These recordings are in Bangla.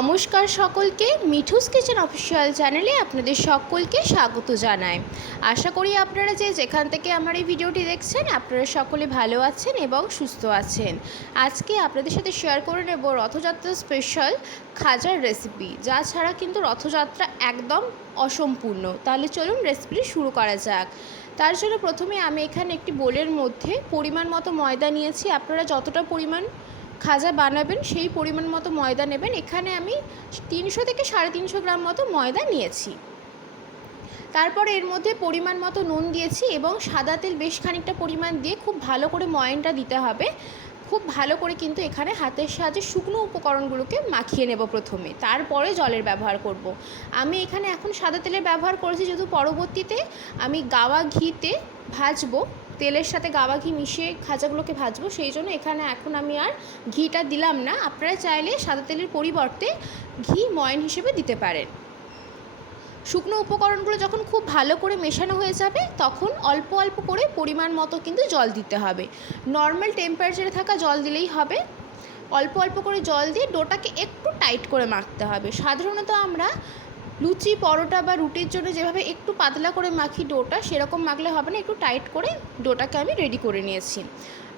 নমস্কার সকলকে, মিঠুস কিচেন অফিসিয়াল চ্যানেলে আপনাদের সকলকে স্বাগত জানাই। আশা করি আপনারা যেখান থেকে আমার এই ভিডিওটি দেখছেন আপনারা সকলে ভালো আছেন এবং সুস্থ আছেন। আজকে আপনাদের সাথে শেয়ার করে নেব রথযাত্রা স্পেশাল খাজার রেসিপি, যা ছাড়া কিন্তু রথযাত্রা একদম অসম্পূর্ণ। তাহলে চলুন রেসিপিটি শুরু করা যাক। তার জন্য প্রথমে আমি এখানে একটি বোলের মধ্যে পরিমাণ মতো ময়দা নিয়েছি। আপনারা যতটা পরিমাণ খাজা বানাবেন সেই পরিমাণ মতো ময়দা নেবেন। এখানে আমি 300 থেকে 350 গ্রাম মতো ময়দা নিয়েছি। তারপর এর মধ্যে পরিমাণ মতো নুন দিয়েছি এবং সাদা তেল বেশ খানিকটা পরিমাণ দিয়ে খুব ভালো করে ময়ানটা দিতে হবে। খুব ভালো করে কিন্তু এখানে হাতের সাহায্যে শুকনো উপকরণগুলোকে মাখিয়ে নেব প্রথমে, তারপরে জলের ব্যবহার করব। আমি এখানে এখন সাদা তেলের ব্যবহার করেছি, যেহেতু পরবর্তীতে আমি গাওয়া ঘিতে ভাজবো, তেলের সাথে গাওয়া ঘি মিশিয়ে খাজাগুলোকে ভাজবো, সেই জন্য এখানে এখন আমি আর ঘিটা দিলাম না। আপনারা চাইলে সাদা তেলের পরিবর্তে ঘি ময়ান হিসেবে দিতে পারেন। শুকনো উপকরণগুলো যখন খুব ভালো করে মেশানো হয়ে যাবে তখন অল্প অল্প করে পরিমাণ মতো কিন্তু জল দিতে হবে। নর্মাল টেম্পারেচারে থাকা জল দিলেই হবে। অল্প অল্প করে জল দিয়ে ডোটাকে একটু টাইট করে মাখতে হবে। সাধারণত আমরা লুচি, পরোটা বা রুটির জন্য যেভাবে একটু পাতলা করে মাখি ডোটা, সেরকম মাখলে হবে না, একটু টাইট করে ডোটাকে আমি রেডি করে নিয়েছি।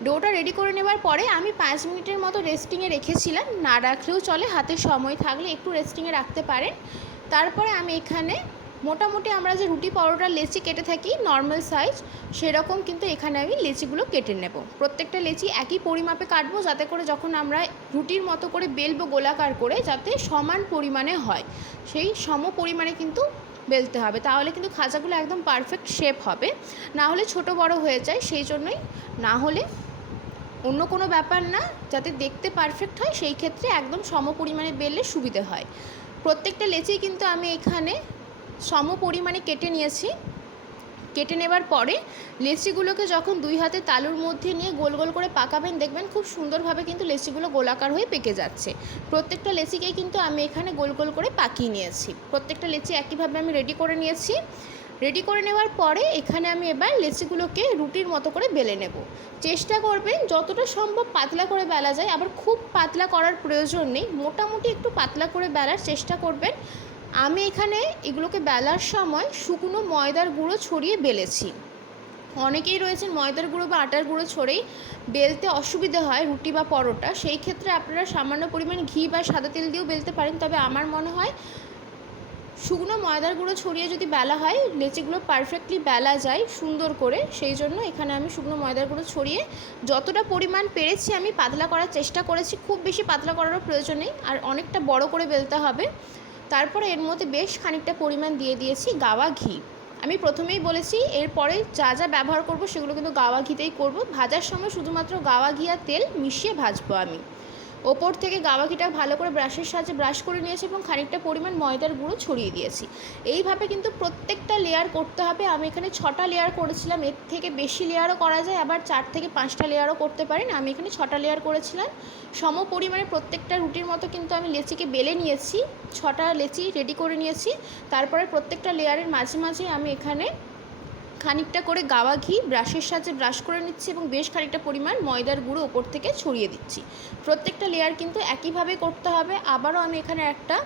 ডোটা রেডি করে নেওয়ার পরে আমি 5 মিনিটের মতো রেস্টিংয়ে রেখেছিলাম। না রাখলেও চলে, হাতে সময় থাকলে একটু রেস্টিংয়ে রাখতে পারেন। তারপরে আমি এখানে মোটামুটি আমরা যে রুটি পরোটার লেচি কেটে থাকি নর্মাল সাইজ, সেরকম কিন্তু এখানে আমি লেচিগুলো কেটে নেব। প্রত্যেকটা লেচি একই পরিমাপে কাটবো, যাতে করে যখন আমরা রুটির মতো করে বেলবো গোলাকার করে, যাতে সমান পরিমাণে হয়। সেই সম পরিমাণে কিন্তু বেলতে হবে, তাহলে কিন্তু খাজাগুলো একদম পারফেক্ট শেপ হবে। না হলে ছোট বড় হয়ে যায়, সেই জন্যই। না হলে অন্য কোনো ব্যাপার না, যাতে দেখতে পারফেক্ট হয় সেই ক্ষেত্রে একদম সম পরিমাণে বেললে সুবিধে হয়। প্রত্যেকটা লেচি কিন্তু আমি এখানে সম পরিমাণে কেটে নিয়েছি। কেটে নেবার পরে লেচিগুলোকে যখন 2 হাতে তালুর মধ্যে নিয়ে গোল গোল করে পাকাবেন, দেখবেন খুব সুন্দরভাবে কিন্তু লেচিগুলো গোলাকার হয়ে পেকে যাচ্ছে। প্রত্যেকটা লেচিকেই কিন্তু আমি এখানে গোল গোল করে পাকিয়ে নিয়েছি। প্রত্যেকটা লেচি একইভাবে আমি রেডি করে নিয়েছি। রেডি করে নেওয়ার পরে এখানে আমি এবার লেচিগুলোকে রুটির মতো করে বেলে নেব। চেষ্টা করবেন যতটা সম্ভব পাতলা করে বেলা যায়, আবার খুব পাতলা করার প্রয়োজন নেই, মোটামুটি একটু পাতলা করে বেলার চেষ্টা করবেন। আমি এখানে এগুলোকে বেলার সময় শুকনো ময়দার গুঁড়ো ছড়িয়ে বেলেছি। অনেকেই রয়েছেন ময়দার গুঁড়ো বা আটার গুঁড়ো ছড়েই বেলতে অসুবিধা হয় রুটি বা পরোটা, সেই ক্ষেত্রে আপনারা সামান্য পরিমাণ ঘি বা সাদা তেল দিয়েও বেলতে পারেন। তবে আমার মনে হয় শুকনো ময়দার গুঁড়ো ছড়িয়ে যদি বেলা হয়, লেচিগুলো পারফেক্টলি বেলা যায় সুন্দর করে। সেই জন্য এখানে আমি শুকনো ময়দার গুঁড়ো ছড়িয়ে যতটা পরিমাণ পেরেছি আমি পাতলা করার চেষ্টা করেছি। খুব বেশি পাতলা করারও প্রয়োজন নেই, আর অনেকটা বড় করে বেলতে হবে। তারপরে এর মধ্যে বেশ খানিকটা পরিমাণ দিয়ে দিয়েছি গাওয়া ঘি। আমি প্রথমেই বলেছি এরপরে যা যা ব্যবহার করব সেগুলো কিন্তু গাওয়া ঘিতেই করব। ভাজার সময় শুধুমাত্র গাওয়া ঘি আর তেল মিশিয়ে ভাজবো আমি। ওপর থেকে গাওয়া ঘিটা ভালো করে ব্রাশের সাহায্যে ব্রাশ করে নিয়েছি এবং খানিকটা পরিমাণ ময়দার গুঁড়ো ছড়িয়ে দিয়েছি। এইভাবে কিন্তু প্রত্যেকটা লেয়ার করতে হবে। আমি এখানে 6টা লেয়ার করেছিলাম, এর থেকে বেশি লেয়ারও করা যায়, আবার 4 থেকে 5টা লেয়ারও করতে পারেন। আমি এখানে 6টা লেয়ার করেছিলাম। সম পরিমাণে প্রত্যেকটা রুটির মতো কিন্তু আমি লেচিকে বেলে নিয়েছি। 6টা লেচি রেডি করে নিয়েছি। তারপরে প্রত্যেকটা লেয়ারের মাঝে মাঝে আমি এখানে খানিকটা করে গাওয়া ঘি ব্রাশের সাহায্যে ব্রাশ করে নিচ্ছি এবং বেশ খানিকটা পরিমাণ ময়দার গুঁড়ো ওপর থেকে ছড়িয়ে দিচ্ছি। প্রত্যেকটা লেয়ার কিন্তু একইভাবে করতে হবে। আবারও আমি এখানে একটা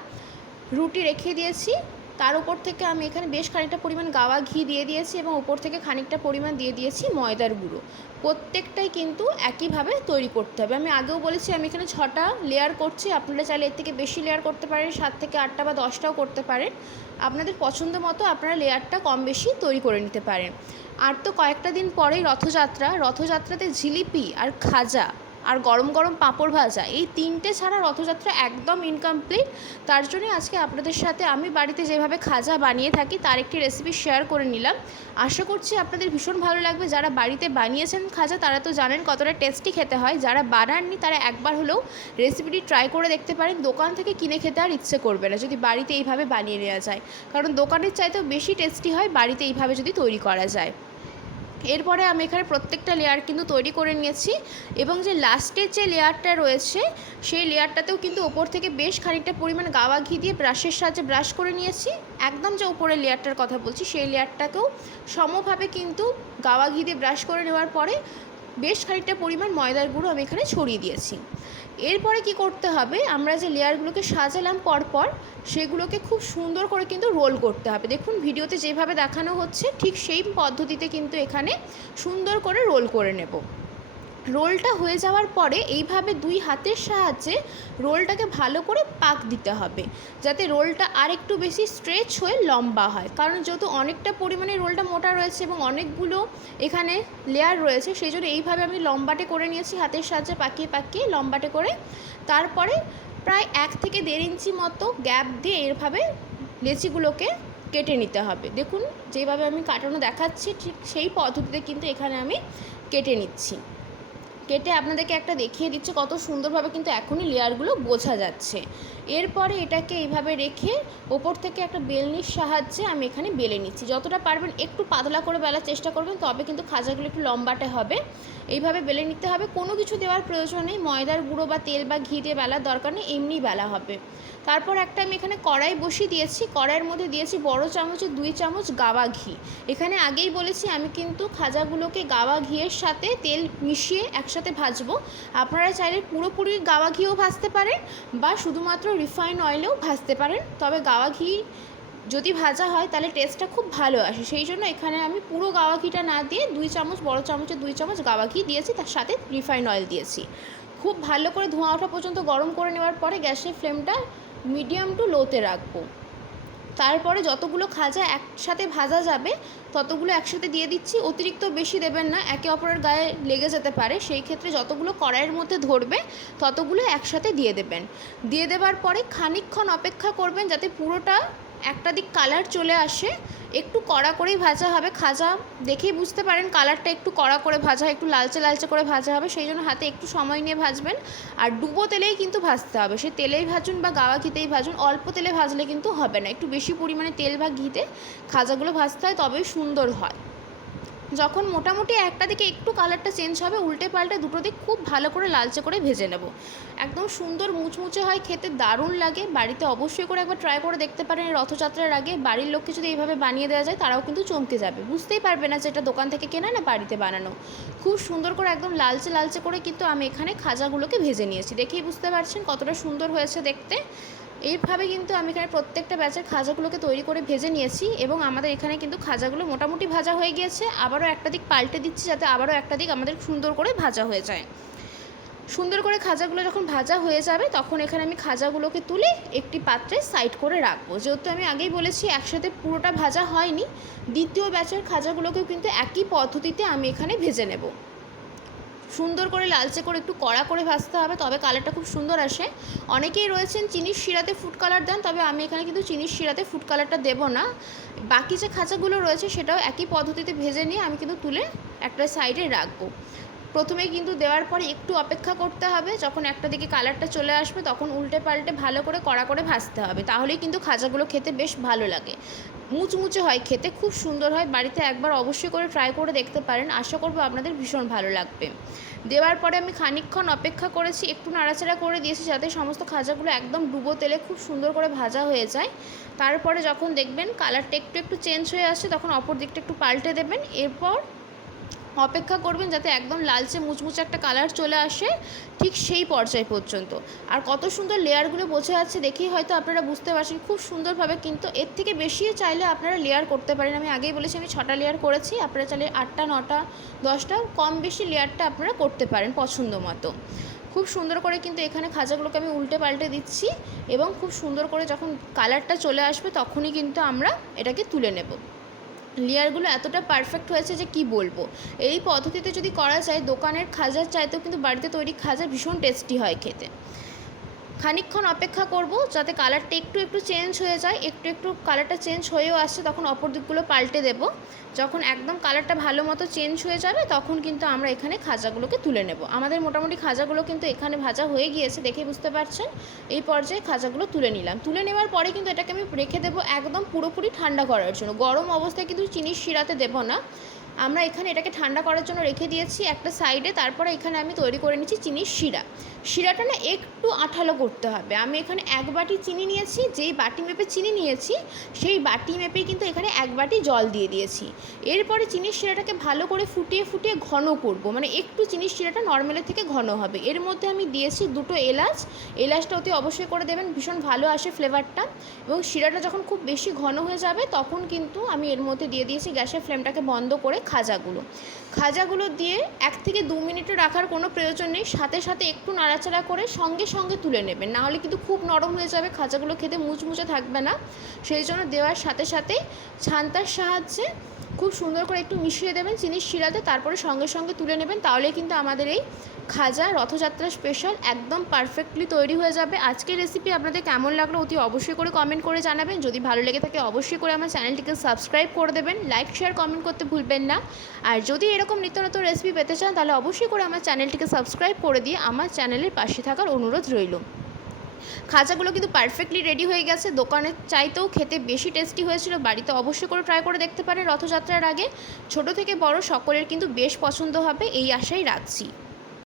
রুটি রেখে দিয়েছি, তার উপর থেকে আমি এখানে বেশ খানিকটা পরিমাণ গাওয়া ঘি দিয়ে দিয়েছি এবং উপর থেকে খানিকটা পরিমাণ দিয়ে দিয়েছি ময়দার গুঁড়ো। প্রত্যেকটাই কিন্তু একইভাবে তৈরি করতে হবে। আমি আগেও বলেছি আমি এখানে 6টা লেয়ার করছি, আপনারা চাইলে এর থেকে বেশি লেয়ার করতে পারেন, 7 থেকে 8টা বা 10টাও করতে পারেন। আপনাদের পছন্দ মতো আপনারা লেয়ারটা কম বেশি তৈরি করে নিতে পারেন। আর তো কয়েকটা দিন পরেই রথযাত্রাতে জিলিপি আর খাজা আর গরম গরম পাঁপড় ভাজা, এই 3টে ছাড়া রথযাত্রা একদম ইনকমপ্লিট। তার জন্য আজকে আপনাদের সাথে আমি বাড়িতে যেভাবে খাজা বানিয়ে থাকি তার একটি রেসিপি শেয়ার করে নিলাম। আশা করছি আপনাদের ভীষণ ভালো লাগবে। যারা বাড়িতে বানিয়েছেন খাজা তারা তো জানেন কতটা টেস্টি খেতে হয়, যারা বানাননি তারা একবার হলেও রেসিপিটি ট্রাই করে দেখতে পারেন। দোকান থেকে কিনে খেতে আর ইচ্ছে করবে না যদি বাড়িতে এইভাবে বানিয়ে নেওয়া যায়, কারণ দোকানের চাইতেও বেশি টেস্টি হয় বাড়িতে এইভাবে যদি তৈরি করা যায়। এরপরে আমি এখানে প্রত্যেকটা লেয়ার কিন্তু তৈরি করে নিয়েছি এবং যে লাস্টের যে লেয়ারটা রয়েছে সেই লেয়ারটাতেও কিন্তু ওপর থেকে বেশ খানিকটা পরিমাণ গাওয়া ঘি দিয়ে ব্রাশের সাহায্যে ব্রাশ করে নিয়েছি। একদম যে উপরের লেয়ারটার কথা বলছি সেই লেয়ারটাকেও সমভাবে কিন্তু গাওয়া ঘি দিয়ে ব্রাশ করে নেওয়ার পরে বেশ খানিকটা পরিমাণ ময়দার গুঁড়ো আমি এখানে ছড়িয়ে দিয়েছি। এরপরে কি করতে হবে, আমরা যে লেয়ারগুলোকে সাজালাম পরপর সেগুলোকে খুব সুন্দর করে কিন্তু রোল করতে হবে। দেখুন ভিডিওতে যেভাবে দেখানো হচ্ছে ঠিক সেই পদ্ধতিতে কিন্তু এখানে সুন্দর করে রোল করে নেব। রোলটা হয়ে যাওয়ার পরে এইভাবে দুই হাতের সাহায্যে রোলটাকে ভালো করে পাক দিতে হবে, যাতে রোলটা আর একটু বেশি স্ট্রেচ হয়ে লম্বা হয়। কারণ যেহেতু অনেকটা পরিমাণে রোলটা মোটা রয়েছে এবং অনেকগুলো এখানে লেয়ার রয়েছে, সেই জন্য এইভাবে আমি লম্বাটে করে নিয়েছি, হাতের সাহায্যে পাকিয়ে পাকিয়ে লম্বাটে করে। তারপরে প্রায় 1 থেকে 1.5 ইঞ্চি মতো গ্যাপ দিয়ে এইভাবে লেচিগুলোকে কেটে নিতে হবে। দেখুন যেভাবে আমি কাটানো দেখাচ্ছি ঠিক সেই পদ্ধতিতে কিন্তু এখানে আমি কেটে নিচ্ছি। কেটে আপনাদেরকে একটা দেখিয়ে দিচ্ছে কত সুন্দরভাবে কিন্তু এখনই লেয়ারগুলো বোঝা যাচ্ছে। এরপরে এটাকে এইভাবে রেখে ওপর থেকে একটা বেলনির সাহায্যে আমি এখানে বেলে নিচ্ছি। যতটা পারবেন একটু পাতলা করে বেলার চেষ্টা করবেন, তবে কিন্তু খাজাগুলো একটু লম্বাটে হবে। এইভাবে বেলে নিতে হবে, কোনো কিছু দেওয়ার প্রয়োজন নেই, ময়দার গুঁড়ো বা তেল বা ঘি দিয়ে বেলার দরকার নেই, এমনি বেলা হবে। তারপর একটা আমি এখানে কড়াই বসিয়ে দিয়েছি, কড়াইয়ের মধ্যে দিয়েছি বড় চামচে 2 চামচ গাওয়া ঘি। এখানে আগেই বলেছি আমি কিন্তু খাজাগুলোকে গাওয়া ঘিয়ের সাথে তেল মিশিয়ে একসাথে ভাজবো। আপনারা চাইলে পুরোপুরি গাওয়া ঘিও ভাজতে পারেন বা শুধুমাত্র রিফাইন অয়েলেও ভাজতে পারেন, তবে গাওয়া ঘি যদি ভাজা হয় তাহলে টেস্টটা খুব ভালো আসে। সেই জন্য এখানে আমি পুরো গাওয়া ঘিটা না দিয়ে 2 চামচ, বড় চামচে 2 চামচ গাওয়া ঘি দিয়েছি, তার সাথে রিফাইন অয়েল দিয়েছি। খুব ভালো করে ধোঁয়া ওঠা পর্যন্ত গরম করে নেওয়ার পরে গ্যাসের ফ্লেমটা মিডিয়াম টু লোতে রাখবো। তারপরে যতগুলো খাজা একসাথে ভাজা যাবে ততগুলো একসাথে দিয়ে দিচ্ছি। অতিরিক্ত বেশি দেবেন না, একে অপরের গায়ে লেগে যেতে পারে, সেই ক্ষেত্রে যতগুলো কড়াইয়ের মধ্যে ধরবে ততগুলো একসাথে দিয়ে দেবেন। দিয়ে দেওয়ার পরে খানিকক্ষণ অপেক্ষা করবেন যাতে পুরোটা একটা দিক কালার চলে আসে। একটু কড়া করেই ভাজা হবে, খাজা দেখেই বুঝতে পারেন কালারটা একটু কড়া করে ভাজা, একটু লালচে লালচে করে ভাজা হবে, সেই জন্য হাতে একটু সময় নিয়ে ভাজবেন। আর ডুবো তেলেই কিন্তু ভাজতে হবে, সে তেলেই ভাজুন বা গাওয়া ঘিতেই ভাজুন, অল্প তেলে ভাজলে কিন্তু হবে না, একটু বেশি পরিমাণে তেল বা ঘিতে খাজাগুলো ভাজতে হয়, তবেই সুন্দর হয়। যখন মোটামুটি একটা দিকে একটু কালারটা চেঞ্জ হবে, উল্টে পাল্টে দুটো দিক খুব ভালো করে লালচে করে ভেজে নেব। একদম সুন্দর মুচমুচে হয়, খেতে দারুণ লাগে। বাড়িতে অবশ্যই করে একবার ট্রাই করে দেখতে পারেন। রথযাত্রার আগে বাড়ির লোককে যদি এইভাবে বানিয়ে দেওয়া যায় তারাও কিন্তু চমকে যাবে, বুঝতেই পারবে না যে এটা দোকান থেকে কেনা না বাড়িতে বানানো। খুব সুন্দর করে একদম লালচে লালচে করে কিন্তু আমি এখানে খাজাগুলোকে ভেজে নিয়েছি, দেখেই বুঝতে পারছেন কতটা সুন্দর হয়েছে দেখতে। এইভাবে কিন্তু আমি এখানে প্রত্যেকটা ব্যাচের খাজাগুলোকে তৈরি করে ভেজে নিয়েছি এবং আমাদের এখানে কিন্তু খাজাগুলো মোটামুটি ভাজা হয়ে গিয়েছে। আবারও একটা দিক পাল্টে দিচ্ছি যাতে আবারও একটা দিক আমাদের সুন্দর করে ভাজা হয়ে যায়। সুন্দর করে খাজাগুলো যখন ভাজা হয়ে যাবে তখন এখানে আমি খাজাগুলোকে তুলে একটি পাত্রে সাইড করে রাখবো। যেহেতু আমি আগেই বলেছি একসাথে পুরোটা ভাজা হয়নি, দ্বিতীয় ব্যাচের খাজাগুলোকেও কিন্তু একই পদ্ধতিতে আমি এখানে ভেজে নেব। সুন্দর করে লালচে করে একটু কড়া করে ভাজতে হবে, তবে কালারটা খুব সুন্দর আসে। অনেকেই রয়েছেন চিনির শিরাতে ফুড কালার দেন, তবে আমি এখানে কিন্তু চিনির শিরাতে ফুড কালারটা দেবো না। বাকি যে খাঁচাগুলো রয়েছে সেটাও একই পদ্ধতিতে ভেজে নিয়ে আমি কিন্তু তুলে একটা সাইডে রাখবো। প্রথমে কিন্তু দেওয়ার পরে একটু অপেক্ষা করতে হবে, যখন একটা দিকে কালারটা চলে আসবে তখন উল্টে পাল্টে ভালো করে কড়া করে ভাজতে হবে, তাহলেই কিন্তু খাজাগুলো খেতে বেশ ভালো লাগে, মুচমুচে হয়, খেতে খুব সুন্দর হয়। বাড়িতে একবার অবশ্যই করে ট্রাই করে দেখতে পারেন, আশা করবো আপনাদের ভীষণ ভালো লাগবে। দেওয়ার পরে আমি খানিকক্ষণ অপেক্ষা করেছি, একটু নাড়াচাড়া করে দিয়েছি যাতে সমস্ত খাজাগুলো একদম ডুবো তেলে খুব সুন্দর করে ভাজা হয়ে যায়। তারপরে যখন দেখবেন কালারটা একটু একটু চেঞ্জ হয়ে আসছে তখন অপর দিকটা একটু পাল্টে দেবেন। এরপর অপেক্ষা করবেন যাতে একদম লালচে মুচমুচে একটা কালার চলে আসে, ঠিক সেই পর্যায় পর্যন্ত। আর কত সুন্দর লেয়ারগুলো বোঝা যাচ্ছে দেখেই হয়তো আপনারা বুঝতে পারছেন খুব সুন্দরভাবে, কিন্তু এর থেকে বেশিও চাইলে আপনারা লেয়ার করতে পারেন। আমি আগেই বলেছি আমি 6টা লেয়ার করেছি, আপনারা চাইলে 8টা 9টা 10টা কম বেশি লেয়ারটা আপনারা করতে পারেন পছন্দ মতো। খুব সুন্দর করে কিন্তু এখানে খাজাগুলোকে আমি উল্টে পাল্টে দিচ্ছি এবং খুব সুন্দর করে যখন কালারটা চলে আসবে তখনই কিন্তু আমরা এটাকে তুলে নেব। লেয়ারগুলো এতটা পারফেক্ট হয়েছে যে কি বলবো। এই পদ্ধতিতে যদি করা যায় দোকানের খাজার চাইতেও কিন্তু বাড়িতে তৈরি খাজা ভীষণ টেস্টি হয় খেতে। খানিকক্ষণ অপেক্ষা করব যাতে কালারটা একটু একটু চেঞ্জ হয়ে যায়, একটু একটু কালারটা চেঞ্জ হয়েও আসছে তখন অপর দিকগুলো পাল্টে দেব। যখন একদম কালারটা ভালো মতো চেঞ্জ হয়ে যাবে তখন কিন্তু আমরা এখানে খাজাগুলোকে তুলে নেব। আমাদের মোটামুটি খাজাগুলো কিন্তু এখানে ভাজা হয়ে গিয়েছে, দেখে বুঝতে পারছেন। এই পর্যায়ে খাজাগুলো তুলে নিলাম। তুলে নেওয়ার পরে কিন্তু এটাকে আমি রেখে দেবো একদম পুরোপুরি ঠান্ডা করার জন্য। গরম অবস্থায় কিন্তু চিনির শিরাতে দেবো না, আমরা এখানে এটাকে ঠান্ডা করার জন্য রেখে দিয়েছি একটা সাইডে। তারপরে এখানে আমি তৈরি করে নিচ্ছি চিনির শিরা। শিরাটা না একটু আঠালো করতে হবে। আমি এখানে 1 বাটি চিনি নিয়েছি, যেই বাটি মেপে চিনি নিয়েছি সেই বাটি মেপেই কিন্তু এখানে 1 বাটি জল দিয়ে দিয়েছি। এরপরে চিনির শিরাটাকে ভালো করে ফুটিয়ে ফুটিয়ে ঘন করব, মানে একটু চিনির শিরাটা নর্মালের থেকে ঘন হবে। এর মধ্যে আমি দিয়েছি 2টো এলাচ, এলাচটা অতি অবশ্যই করে দেবেন, ভীষণ ভালো আসে ফ্লেভারটা। এবং শিরাটা যখন খুব বেশি ঘন হয়ে যাবে তখন কিন্তু আমি এর মধ্যে দিয়ে দিয়েছি গ্যাসের ফ্লেমটাকে বন্ধ করে খাজাগুলো দিয়ে 1 থেকে 2 মিনিটও রাখার কোনো প্রয়োজন নেই, সাথে সাথে একটু নাড়াচাড়া করে সঙ্গে সঙ্গে তুলে নেবেন, নাহলে কিন্তু খুব নরম হয়ে যাবে, খাজাগুলো খেতে মুচমুচে থাকবে না। সেই জন্য দেওয়ার সাথে সাথে ছান্তার সাহায্যে খুব সুন্দর করে একটু মিশিয়ে দেবেন চিনির শিরাতে, তারপরে সঙ্গে সঙ্গে তুলে নেবেন। তাহলে কিন্তু আমাদের এই খাজা রথযাত্রা স্পেশাল একদম পারফেক্টলি তৈরি হয়ে যাবে। আজকের রেসিপি আপনাদের কেমন লাগলো অতি অবশ্যই করে কমেন্ট করে জানাবেন। যদি ভালো লেগে থাকে অবশ্যই করে আমার চ্যানেলটিকে সাবস্ক্রাইব করে দেবেন, লাইক শেয়ার কমেন্ট করতে ভুলবেন না। আর যদি এরকম নিত্য নতুন রেসিপি পেতে চান তাহলে অবশ্যই করে আমার চ্যানেলটিকে সাবস্ক্রাইব করে দিয়ে আমার চ্যানেলের পাশে থাকার অনুরোধ রইল। খাজাগুলো কিন্তু পারফেক্টলি রেডি হয়ে গেছে, দোকানের চাইতেও খেতে বেশি টেস্টি হয়েছিল। বাড়িতে অবশ্যই করে ট্রাই করে দেখতে পারেন রথযাত্রার আগে। ছোট থেকে বড় সকলের কিন্তু বেশ পছন্দ হবে এই আশাই রাখছি।